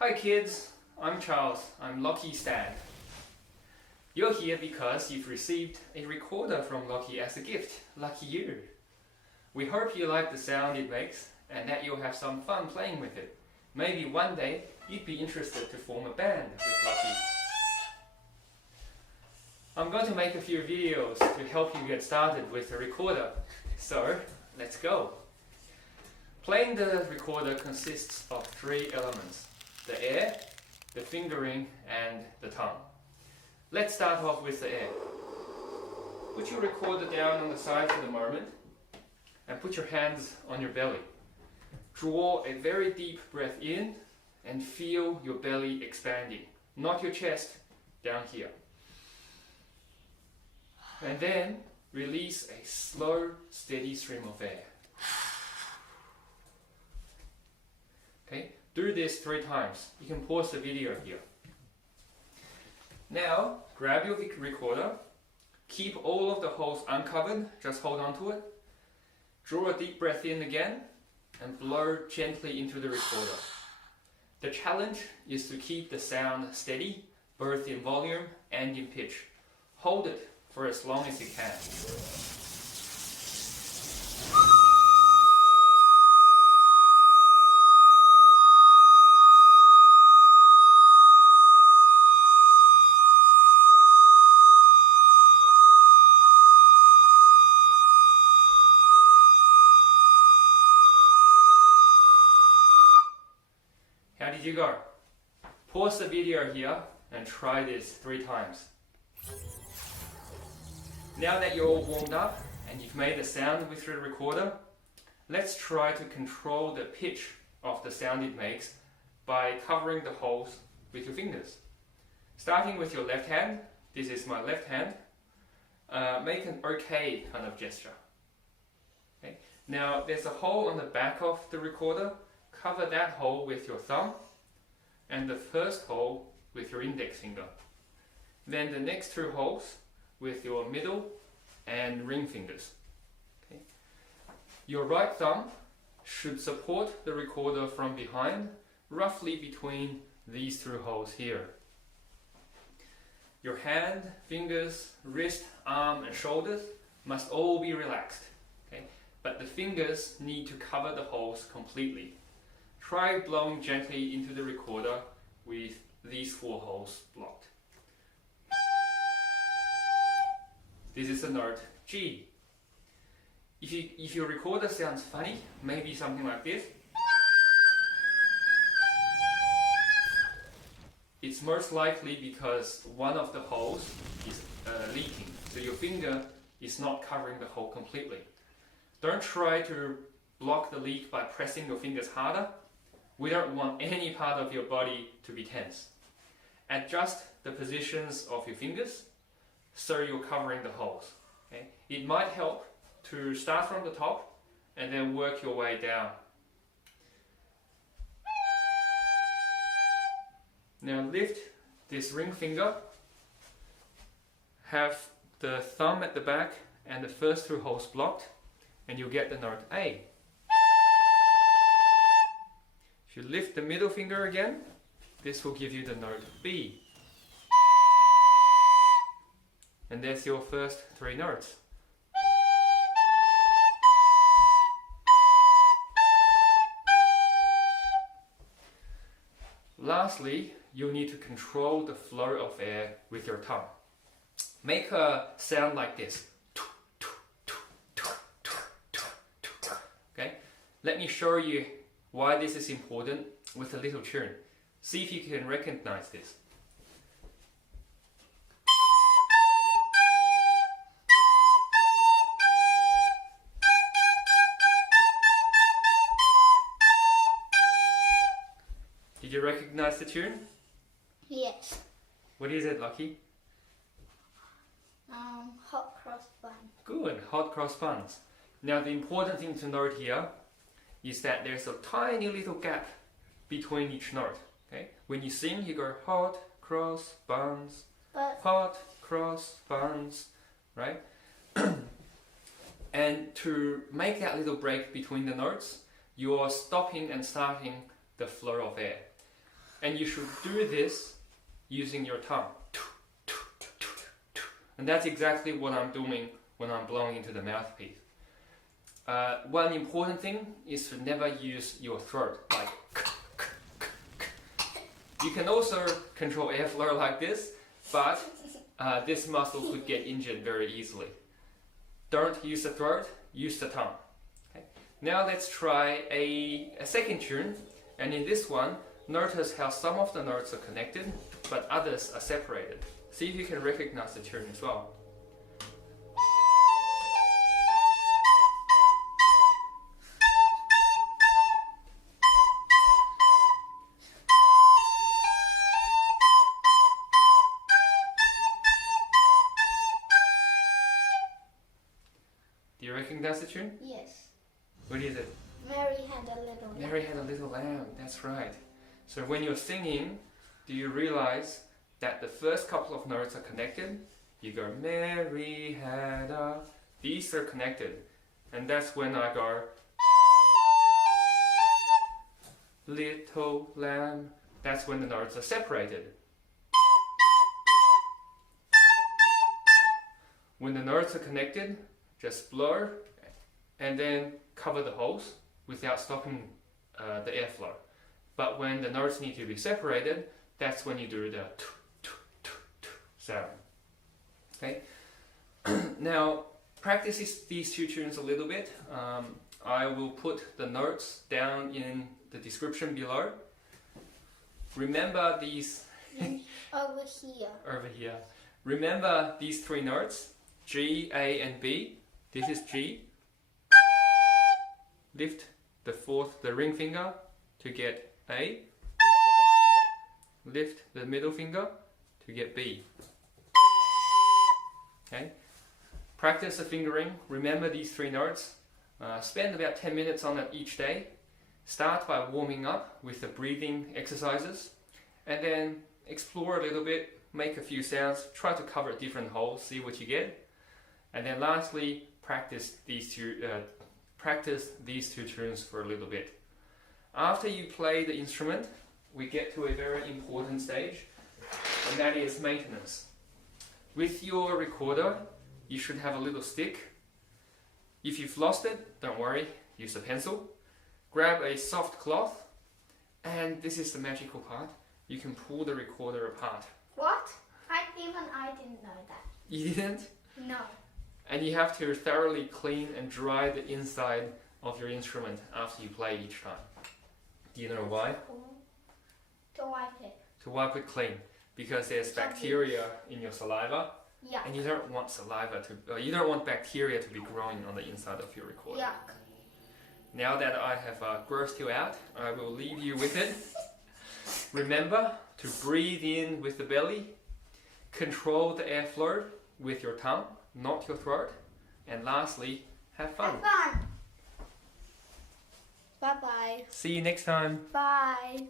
Hi kids, I'm Charles. I'm Lucky's dad. You're here because you've received a recorder from Lucky as a gift. Lucky you. We hope you like the sound it makes and that you'll have some fun playing with it. Maybe one day you'd be interested to form a band with Lucky. I'm going to make a few videos to help you get started with the recorder. So, let's go. Playing the recorder consists of 3 elements: the air, the fingering, and the tongue. Let's start off with the air. Put your recorder down on the side for the moment and put your hands on your belly. Draw a very deep breath in and feel your belly expanding, not your chest, down here. And then release a slow, steady stream of air. Okay, do this 3 times. You can pause the video here. Now, grab your recorder, keep all of the holes uncovered, just hold on to it. Draw a deep breath in again and blow gently into the recorder. The challenge is to keep the sound steady, both in volume and in pitch. Hold it for as long as you can. How did you go? Pause the video here and try this 3 times. Now that you're all warmed up and you've made a sound with your recorder, let's try to control the pitch of the sound it makes by covering the holes with your fingers. Starting with your left hand, this is my left hand, make an OK kind of gesture. Okay. Now there's a hole on the back of the recorder. Cover that hole with your thumb and the first hole with your index finger. Then the next 2 holes with your middle and ring fingers. Okay. Your right thumb should support the recorder from behind, roughly between these 2 holes here. Your hand, fingers, wrist, arm and shoulders must all be relaxed. Okay. But the fingers need to cover the holes completely. Try blowing gently into the recorder with these 4 holes blocked. This is the note G. If your recorder sounds funny, maybe something like this. It's most likely because one of the holes is leaking, so your finger is not covering the hole completely. Don't try to block the leak by pressing your fingers harder. We don't want any part of your body to be tense. Adjust the positions of your fingers so you're covering the holes. Okay? It might help to start from the top and then work your way down. Now lift this ring finger, have the thumb at the back and the first 2 holes blocked, and you'll get the note A. If you lift the middle finger again, this will give you the note B. And there's your first 3 notes. Lastly, you'll need to control the flow of air with your tongue. Make a sound like this. Okay? Let me show you why this is important with a little tune. See if you can recognize this. Did you recognize the tune? Yes. What is it, Lucky? Hot cross bun. Good, hot cross buns. Now the important thing to note here is that there's a tiny little gap between each note. Okay? When you sing, you go hot cross buns, hot cross buns, right? And to make that little break between the notes, you're stopping and starting the flow of air. And you should do this using your tongue. And that's exactly what I'm doing when I'm blowing into the mouthpiece. One important thing is to never use your throat, like. You can also control airflow like this, but this muscle could get injured very easily. Don't use the throat, use the tongue. Okay. Now let's try a second tune, and in this one, notice how some of the notes are connected, but others are separated. See if you can recognize the tune as well. Do you recognize the tune? Yes. What is it? Mary had a little lamb. Mary had a little lamb, that's right. So when you're singing, do you realize that the first couple of notes are connected? You go, Mary had a... These are connected. And that's when I go, little lamb. That's when the notes are separated. When the notes are connected, just blow and then cover the holes without stopping the airflow. But when the notes need to be separated, that's when you do the sound. Okay. Now practice these two tunes a little bit. I will put the notes down in the description below. Remember these Over here. over here. Remember these three notes: G, A, and B. This is G. Lift the ring finger to get A. Lift the middle finger to get B. Okay. Practice the fingering. Remember these three notes. Spend about 10 minutes on it each day. Start by warming up with the breathing exercises, and then explore a little bit, make a few sounds, try to cover different holes, see what you get. And then lastly, practice these two tunes for a little bit. After you play the instrument, we get to a very important stage, and that is maintenance. With your recorder, you should have a little stick. If you've lost it, don't worry, use a pencil. Grab a soft cloth, and this is the magical part. You can pull the recorder apart. What? I didn't know that. You didn't? No. And you have to thoroughly clean and dry the inside of your instrument after you play each time. Do you know why? To wipe it. To wipe it clean, because there's bacteria in your saliva, Yuck. and you don't want bacteria to be growing on the inside of your recorder. Yuck. Now that I have grossed you out, I will leave you with it. Remember to breathe in with the belly, control the airflow with your tongue, not your throat, and lastly, have fun. Have fun. Bye-bye. See you next time. Bye.